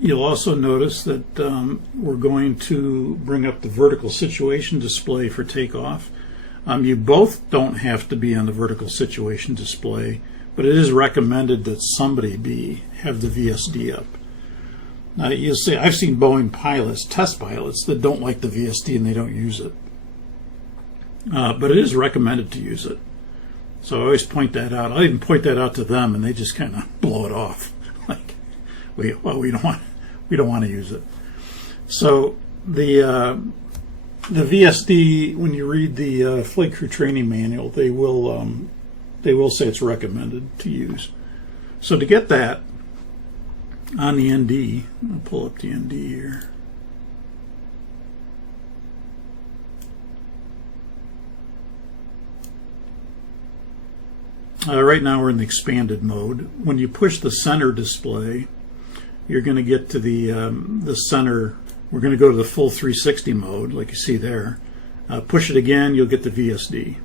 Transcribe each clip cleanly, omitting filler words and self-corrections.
You'll also notice that we're going to bring up the vertical situation display for takeoff. You both don't have to be on the vertical situation display, but it is recommended that somebody have the VSD up. Now you'll see, I've seen Boeing pilots, test pilots, that don't like the VSD and they don't use it. But it is recommended to use it. So I always point that out. I even point that out to them, and they just kind of blow it off, like, we don't want to use it. So the VSD, when you read the flight crew training manual, they will say it's recommended to use. So to get that on the ND, I'll pull up the ND here. Right now we're in the expanded mode. When you push the center display, you're going to get to the center. We're going to go to the full 360 mode, like you see there. Push it again, you'll get the VSD.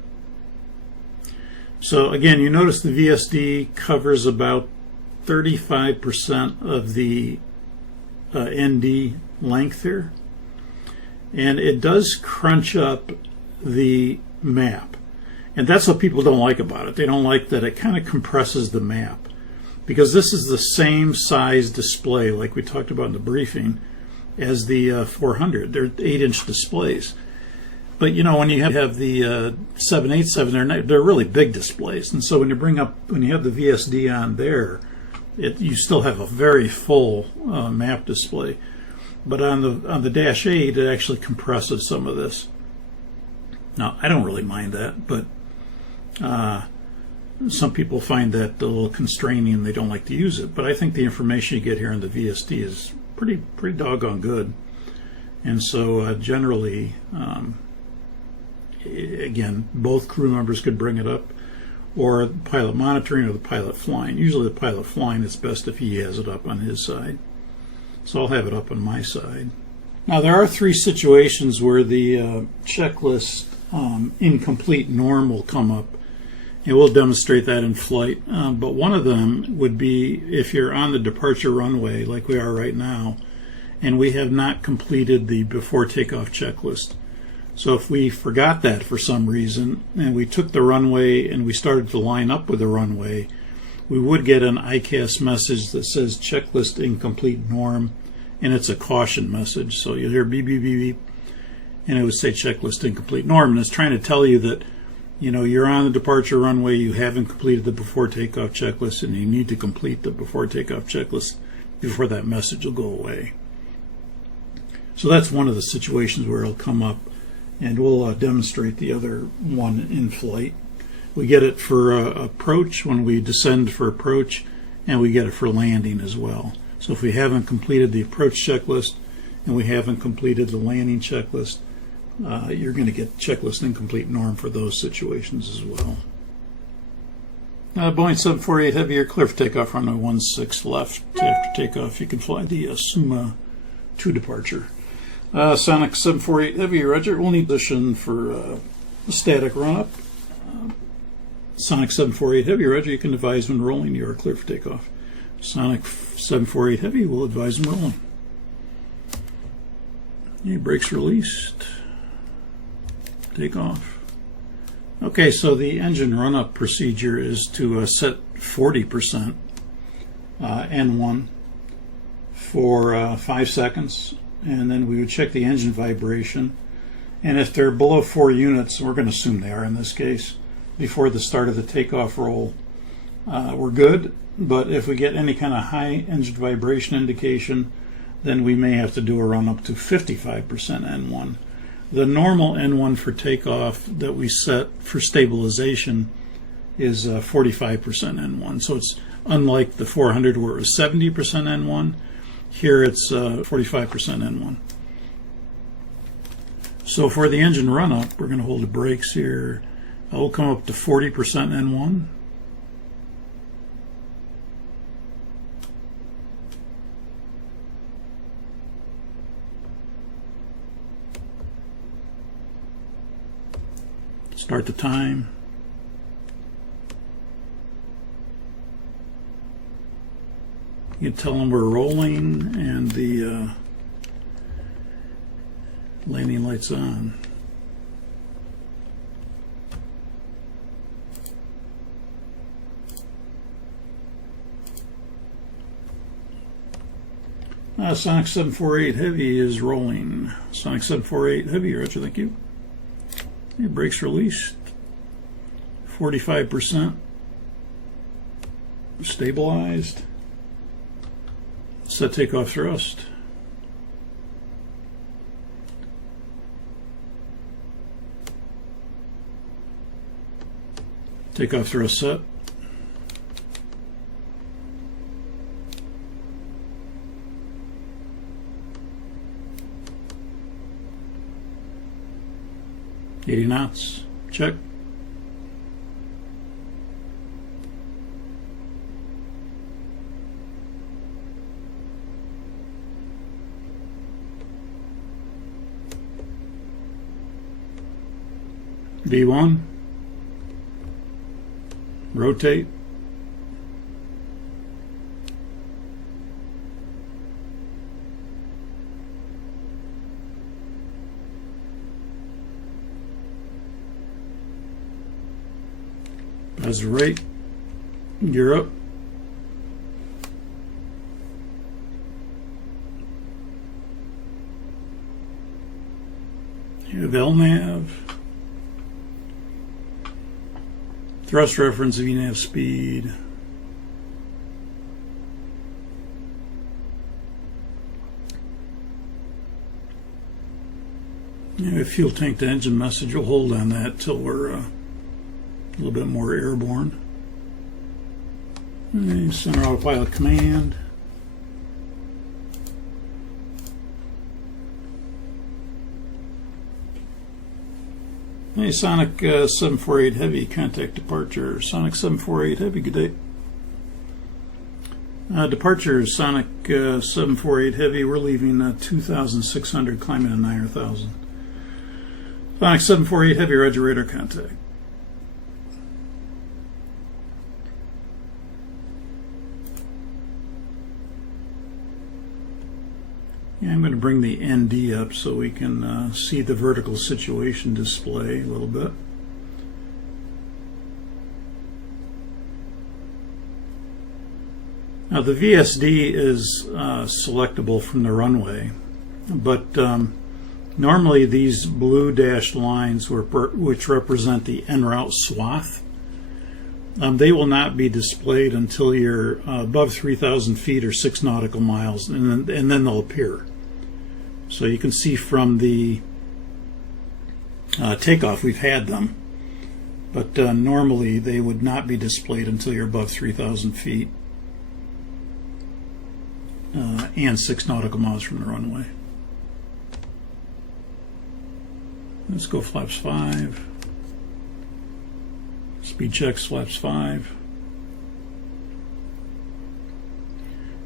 So again, you notice the VSD covers about 35% of the ND length here. And it does crunch up the map. And that's what people don't like about it. They don't like that it kind of compresses the map, because this is the same size display, like we talked about in the briefing, as the 400. They're 8-inch displays. But you know, when you have the 787, they're really big displays. And so when you have the VSD on there, you still have a very full map display. But on the Dash 8, it actually compresses some of this. Now, I don't really mind that, but some people find that a little constraining and they don't like to use it. But I think the information you get here in the VSD is pretty doggone good. And so generally, again, both crew members could bring it up, or the pilot monitoring or the pilot flying. Usually the pilot flying is best if he has it up on his side. So I'll have it up on my side. Now there are 3 situations where the checklist incomplete norm will come up, and we'll demonstrate that in flight. But one of them would be if you're on the departure runway like we are right now, and we have not completed the before takeoff checklist. So if we forgot that for some reason, and we took the runway and we started to line up with the runway, we would get an ICAS message that says checklist incomplete norm, and it's a caution message. So you'll hear beep, beep, beep, beep, and it would say checklist incomplete norm, and it's trying to tell you that, you know, you're on the departure runway, you haven't completed the before takeoff checklist, and you need to complete the before takeoff checklist before that message will go away. So that's one of the situations where it'll come up, and we'll demonstrate the other one in flight. We get it for approach when we descend for approach, and we get it for landing as well. So if we haven't completed the approach checklist and we haven't completed the landing checklist, you're going to get checklist incomplete norm for those situations as well. Boeing 747 Heavy, you're clear for takeoff, runway 16 left. After takeoff, you can fly the Suma 2 departure. Sonic 748 Heavy, Roger. We'll need position for a static run-up. Sonic 748 Heavy, Roger. You can advise when rolling. You are clear for takeoff. Sonic 748 Heavy will advise when rolling. Your brakes released. Take off. Okay, so the engine run-up procedure is to set 40% N1 for 5 seconds, and then we would check the engine vibration. And if they're below 4 units, we're going to assume they are in this case, before the start of the takeoff roll, we're good. But if we get any kind of high engine vibration indication, then we may have to do a run-up to 55% N1. The normal N1 for takeoff that we set for stabilization is 45% N1. So it's unlike the 400 where it was 70% N1. Here it's 45% N1. So for the engine run-up, we're going to hold the brakes here. We'll come up to 40% N1. Start the time. You can tell them we're rolling and the landing light's on. Sonic 748 Heavy is rolling. Sonic 748 Heavy, Roger, thank you. Yeah, brakes released. 45%. Stabilized. Set takeoff thrust. Takeoff thrust set. $80 knots. Check. V1. Rotate. As rate, gear up. Here, VLNAV. Thrust reference, VNAV speed. Fuel tank to engine message. We'll hold on that till we're a little bit more airborne. Center autopilot command. Hey, Sonic 748 Heavy, contact departure. Sonic 748 Heavy, good day. Departure, Sonic 748 Heavy, we're leaving 2,600, climbing to 9,000. Sonic 748 Heavy, roger, radar contact. Yeah, I'm going to bring the ND up so we can see the vertical situation display a little bit. Now the VSD is selectable from the runway, but normally these blue dashed lines which represent the Enroute swath, they will not be displayed until you're above 3,000 feet or 6 nautical miles, and then they'll appear. So you can see from the takeoff we've had them, but normally they would not be displayed until you're above 3,000 feet and 6 nautical miles from the runway. Let's go flaps 5. Speed checks, flaps 5.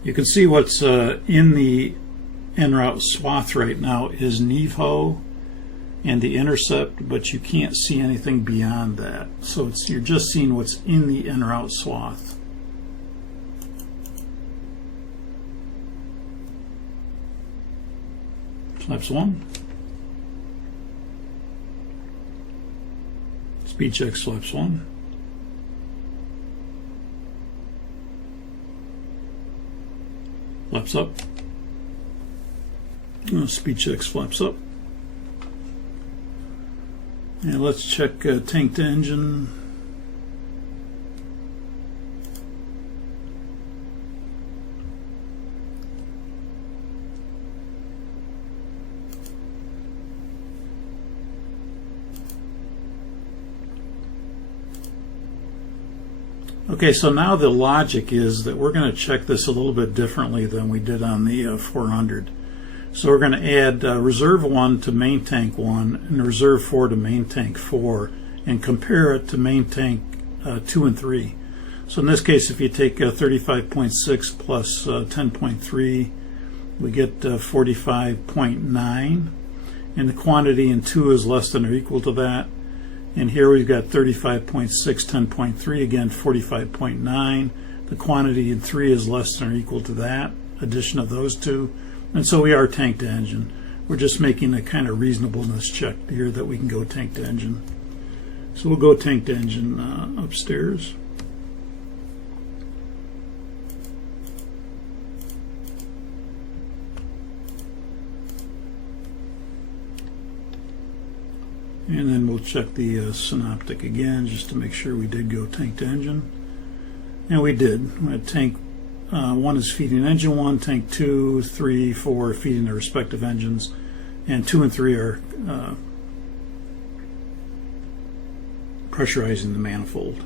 You can see what's in the Enroute swath right now is NEVHO and the intercept, but you can't see anything beyond that. So you're just seeing what's in the Enroute swath. Flaps 1. Speed checks, flaps 1. Flaps up. Speed checks, flaps up. And let's check tank to engine. Okay, so now the logic is that we're going to check this a little bit differently than we did on the 400. So we're going to add reserve 1 to main tank 1 and reserve 4 to main tank 4 and compare it to main tank 2 and 3. So in this case, if you take 35.6 plus 10.3, we get 45.9, and the quantity in 2 is less than or equal to that. And here we've got 35.6, 10.3, again 45.9. the quantity in 3 is less than or equal to that addition of those two, and so we are tank to engine. We're just making a kind of reasonableness check here that we can go tank to engine. So we'll go tank to engine upstairs. And then we'll check the synoptic again just to make sure we did go tank to engine. And we did. We had tank 1 is feeding engine 1, tank 2, 3, 4 feeding their respective engines, and 2 and 3 are pressurizing the manifold.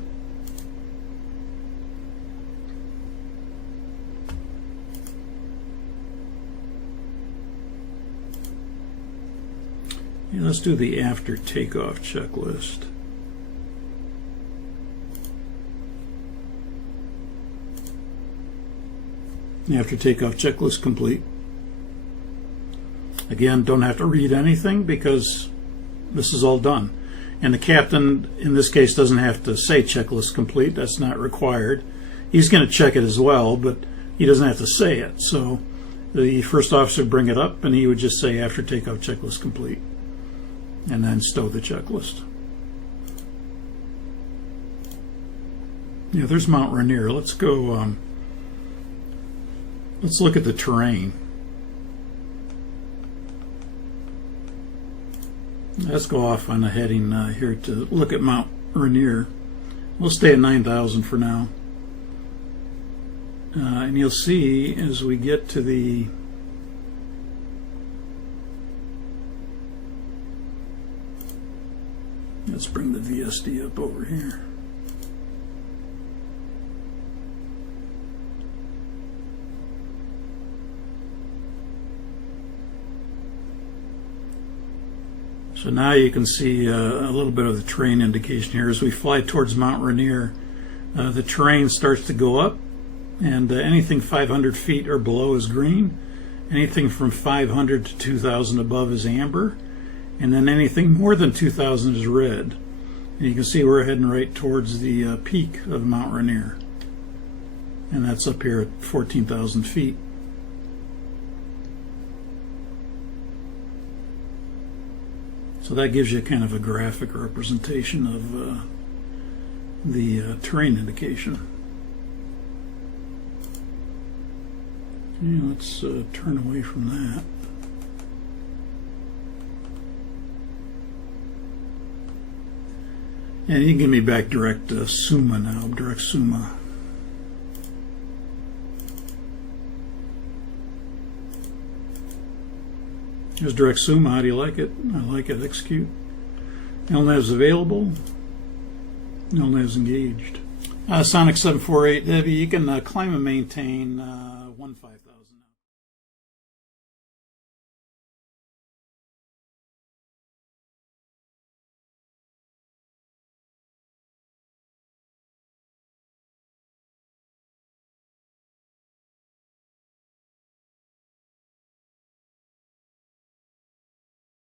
Yeah, let's do the after takeoff checklist. After takeoff checklist complete. Again, don't have to read anything because this is all done. And the captain, in this case, doesn't have to say checklist complete. That's not required. He's going to check it as well, but he doesn't have to say it. So the first officer would bring it up, and he would just say after takeoff checklist complete, and then stow the checklist. Yeah, there's Mount Rainier. Let's go. Let's look at the terrain. Let's go off on a heading here to look at Mount Rainier. We'll stay at 9,000 for now. And you'll see as we get to the let's bring the VSD up over here. So now you can see a little bit of the terrain indication here. As we fly towards Mount Rainier, the terrain starts to go up, and anything 500 feet or below is green. Anything from 500 to 2,000 above is amber, and then anything more than 2,000 is red. And you can see we're heading right towards the peak of Mount Rainier, and that's up here at 14,000 feet. So that gives you kind of a graphic representation of the terrain indication. Okay, let's turn away from that. And you can give me back direct SUMA now, direct SUMA. Here's direct SUMA. How do you like it? I like it. Execute. LNAV's available. LNAV's engaged. Sonic 748 Heavy, you can climb and maintain 155.